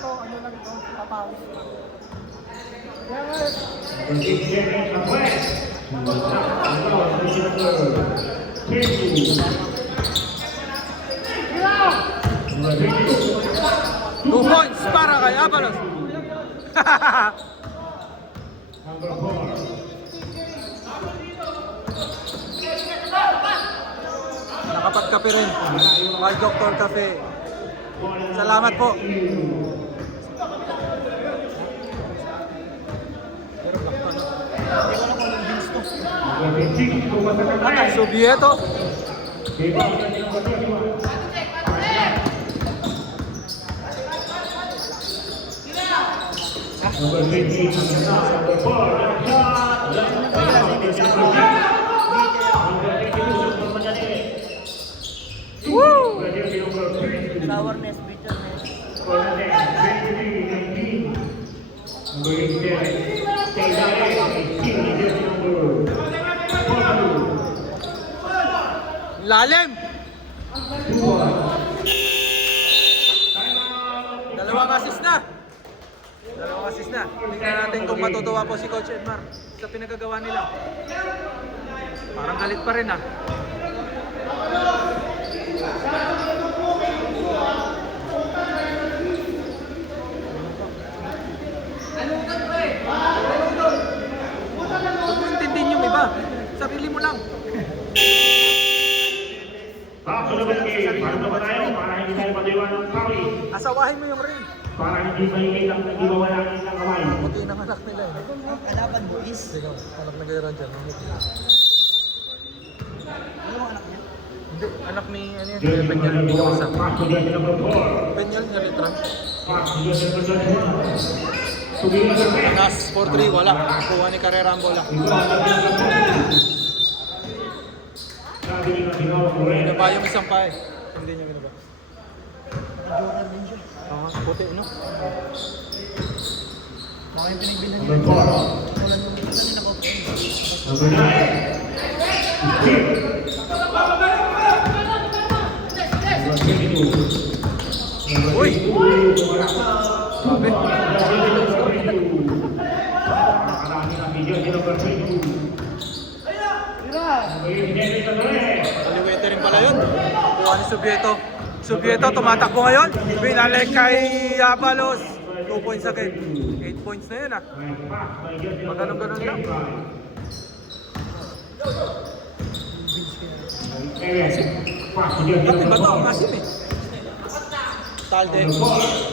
ito, ano lang ito, papawis. Kaya nga, Two points para kay Avalos. Nakapagkape rin kay Dr. Cafe. Salamat po. Subieto. Woo! sourness, bitterness. Lalim! Dalawang assist na! Dalawang assist na. Tingnan natin kung matutuwa po si Coach Edmar sa pinagagawa nila. Parang galit pa rin ah. Huwag mo intindihin yung iba. Sarili mo lang. Asawahin mo yung ring. Para hindi mahigit ang nagmawala ng kamay. Puti ng anak nila eh. Kalaban mo is, Sige, anak na gaya dyan. ano ang anak niya? Hindi, anak ni ano yan, Kuya Penyal, hindi ko isa. Penyal niya litran. Anas, 4-3, wala. Kuha ni Carrera ang bola. Binaba yung isang pa eh. Hindi niya binaba. Jordan din siya. Oo nga, puti, no? Baka yung pinagbilan niya. Wala nung kanina ko. Uy! Sabi. Kaliwete rin pala yun. Kuha ni Subieto. Subieto tumatakbo ngayon. Binalik kay Avalos. 2 points agad. 8 points na yun ah. Maganon-ganon lang. Ba't iba to? Ang asim eh. Talde.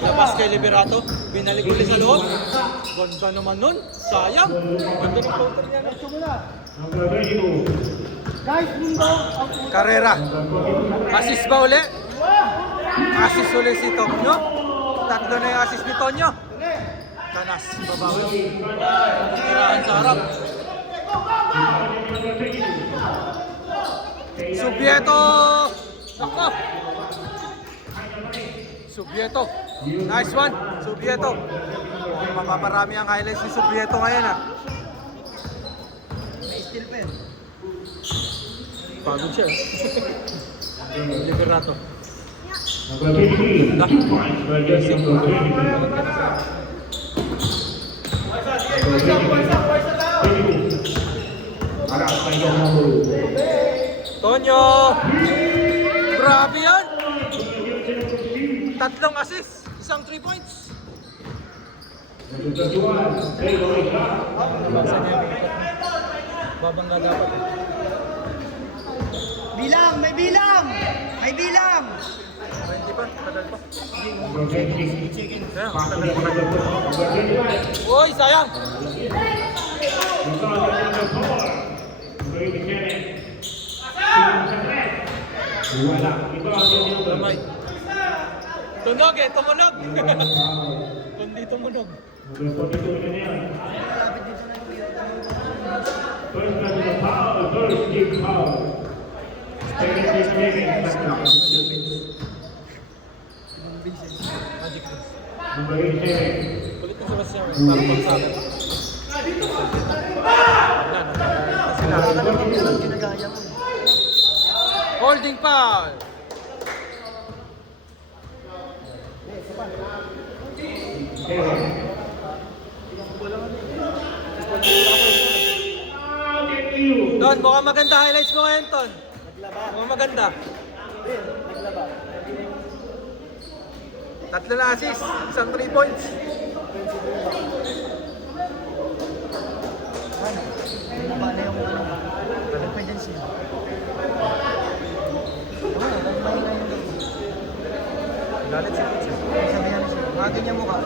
Labas kay Liberato. Binalik ulit sa loob. Ganda naman nun. Sayang. Ganda ng counter niya. Guys, mundo! Carrera. Assist ba uli? Assist uli si Tonyo. Tatlo na yung assist ni Tonyo. Kanas, babawi. Tirahan sa harap. Subieto! Nako! Subieto. Nice one. Subieto. Mapaparami ang highlights ni Subieto ngayon ah. May steel pen. Pagod siya. Liberato. Tonyo! Grabe yan! Tatlong assist, isang 3 points. Babangga dapat eh. Bilang! May bilang! May bilang! Hindi pa, tagal pa. Tagal pa. Uy, sayang! Lamay. Tunog eh, tumunog! Kundi tumunog. Malapit dito na Magic Prince. Kulit na sila siya. Parang pagsalan. Wala na. ginagaya mo. Holding foul! Ton, mukhang maganda highlights mo ngayon, Ton. Naglaba. Mukhang maganda. Naglaba. Tatlo na assist, isang 3 points. Ano? Bumaba na yung ano. Pwede siya. Maingay yung gabi. Galit si Coach. Sabihan siya. Bagay niya mukha.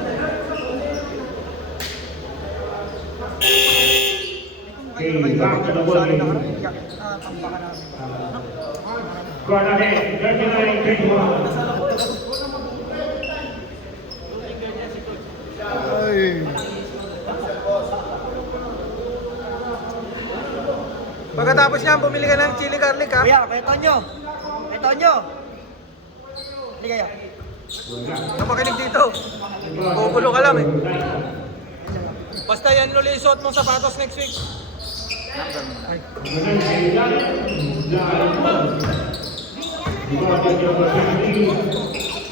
Okay, back to the ball game. Tampakan namin. Score natin, 39-31. Pagkatapos yan, bumili ka ng chili garlic, ha? Kuya, kay Tonyo. Kay Tonyo. Hindi kaya. Huwag makinig dito. Kukulo ka lang, eh. Basta yan ulit isuot mong sapatos next week.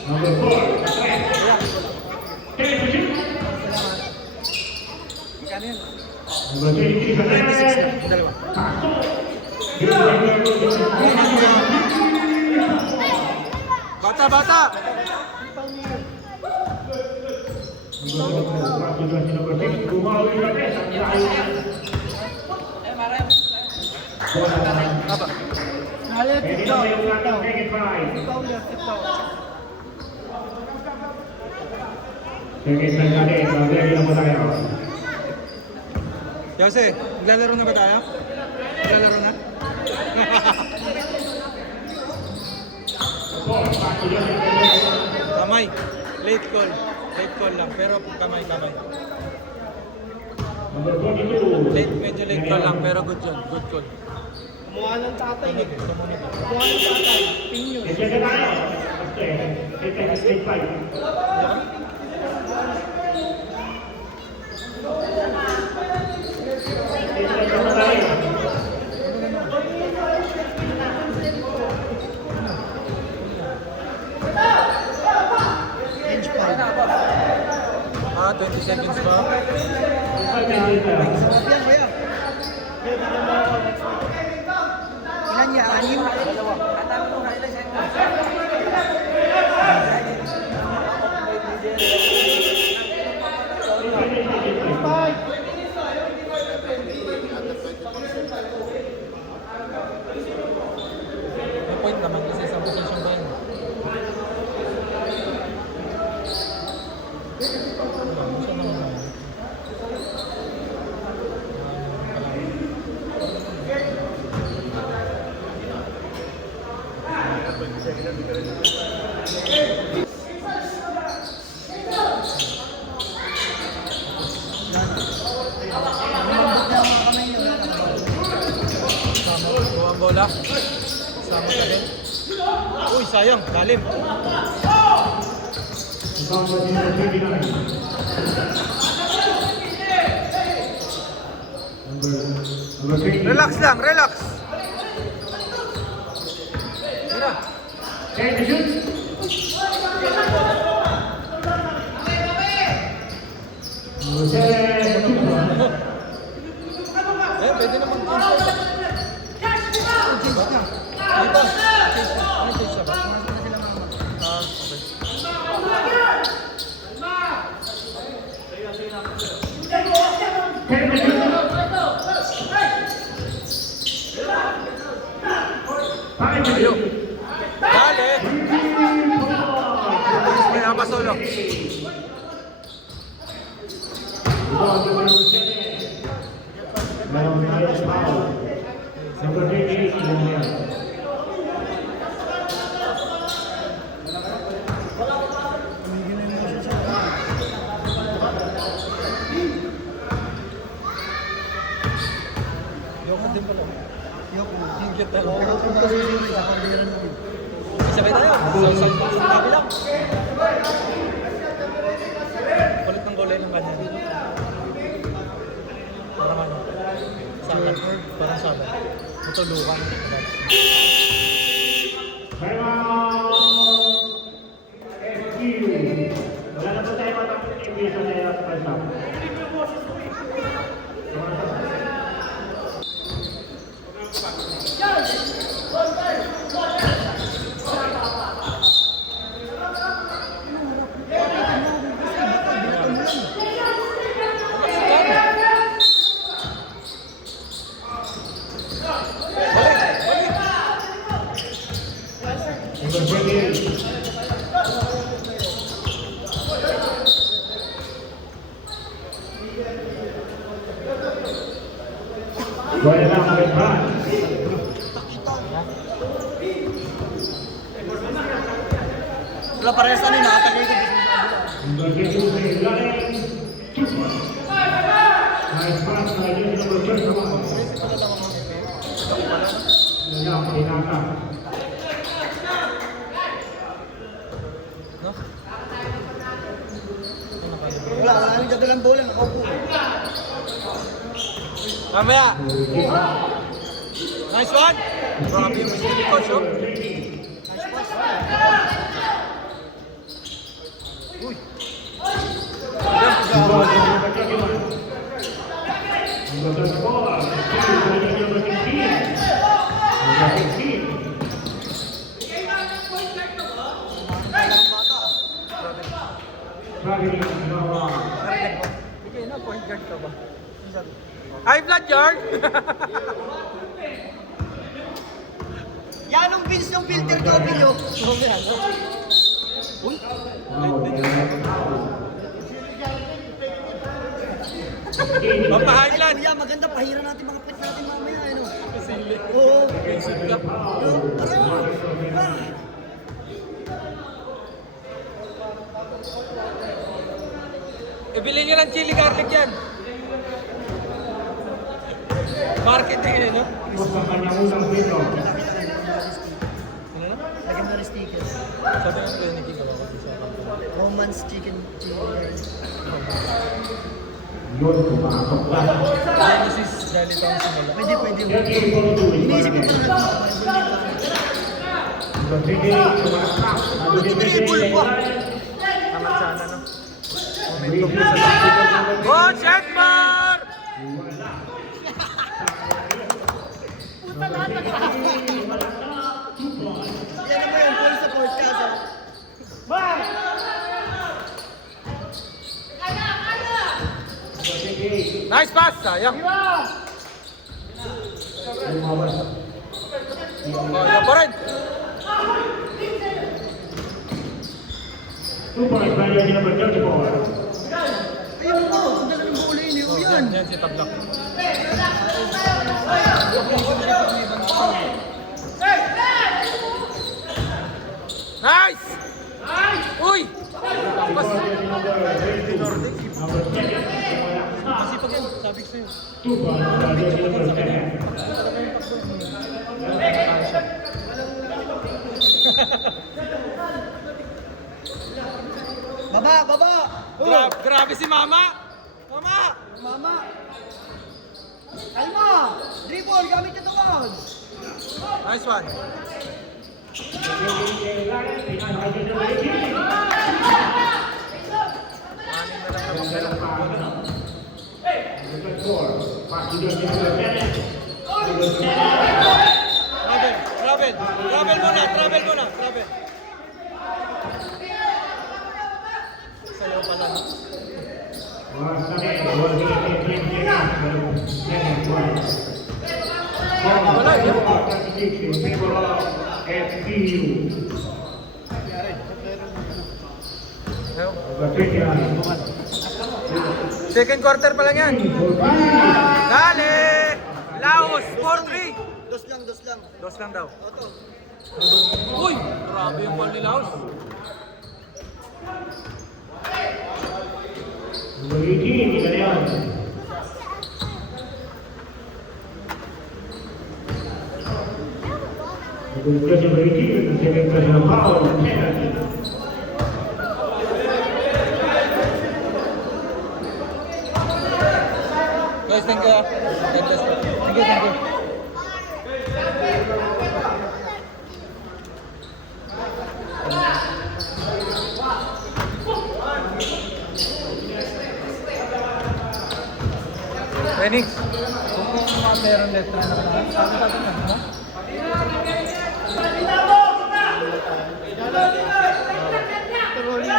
Number 4. Magkano yun? Number 26. Dalawa. Bata, bata! Number 6. Bumawi na rin. Aba. Halit, Pwede ito. na yung latang second prize. Ito ulit, ito. Second prize natin. Ready na po tayo. Yose, naglalaro na ba tayo? Naglalaro na? Kamay. Late call. Late call lang. Pero kamay, kamay. Number 42. Late, medyo late call lang. Pero good yun. Good call. Kumuha ng tatay. Sumunod. Kumuha ng tatay. Pinyo. Second na tayo. Second prize. Bench pa. 20 seconds pa. Sarap yan, kuya. Pwede ka mo ako next week. Ilan niya? Anim? Dalawa. Ang dami kong highlights. May point naman kasi sa position ba yun? Sama ang bola. Sama ka din. Uy, sayang. Lalim. Relax lang, relax. Mira. Pwede naman change. Change na. Dito. Change na. Ano change na ba? Okay. Ayo. Dale. Kaya pa solo. Number 38. Yoko din pala. Yoko. Ingit talaga. Pero kung kasi sila sa kandilan mo din. Sabay tayo. Sa tabi lang. Kulit ng gulay ng kanya. Parang ano. Salad. Parang salad. Tutulukan. Time out! SQ! Wala na po tayo matapos ng press up. Number 28. Going down the front. Wala parehas ano, nakatagay ko. Number 22, running. Nice pass by number 21. Yan, pinaka. Wala nang dadalang bola, nakaupo. Mamaya. Nice one. Grabe yung gusto ni Coach, oh. Uy. Number 24, number 15. Number 15. Traveling, no wrong. Sige na, point guard ka ba? High blood yard! Yan ang Vince ng filter coffee nyo. Uy. Papahighland! Kuya, maganda, pahiran natin mga pet natin mamaya, ano? Kasili. Oo. Basic lang. Ibili nyo ng chili garlic yan. Marketing yun, no? Sa kanyang unang dito. Lagyan na rin stickers. Sabi ng clinic yung Romance chicken chicken. Yun, pumasok na. Genesis dahil ito ang simula. Pwede, pwede. Yan yung puro Iniisip ko tuloy. na Number 28, tumatak. Number 28, Tamat sana, no? Momentum po sa lahat. Go, Checkmar! Yan naman yung pool sa fourth casa. Nice pass, sayang. Kaya pa rin. 2 points by your number 34. Ayun mo, ang dala ng bola yun. Yung yan. Yan si Tablak. Nice! Uy! Tapos. Number 7. Kasi pag yan, sabi ko sa'yo. 2 points by your number 7. Baba, baba! Grabe si Mama! Mama! Mama! Kalma! Dribble, gamit yung tukod! Nice one. Travel muna. Sayo pala. Wala yan. FPU. Second quarter pa lang yan. Dale! Laos, 4-3. Dos lang. Dos lang daw. Oto. Uy! Grabe yung ball ni Laos. Number 18, Italian. Number 18, second personal foul, penalty. Guys, thank you. Thank you. Renix, kung mga meron letra na sabi sa atin yan, no?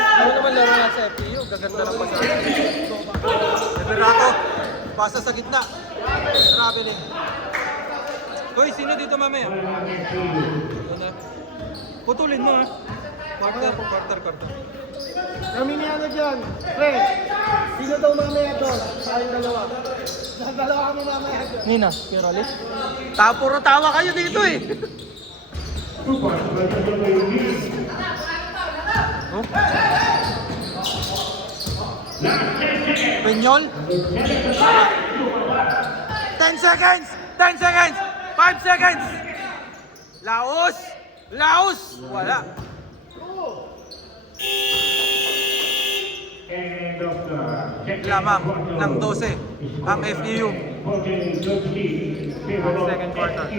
Ano naman laro nga sa FPU? Gaganda ng pasa. Liberato, pasa sa gitna. Traveling. Hoy, sino dito mamaya? Ano? Putulin mo ha. Quarter. Kami ni ano dyan, pre, sino daw mamaya doon? Tayong dalawa. Dalawa kami mamaya doon. Nina, Kirali? Puro tawa kayo dito eh. Oh? Peñol? 10 seconds! 10 seconds! 5 seconds! Laos! Wala. End of the Lamang ng 12 ang FEU. second quarter.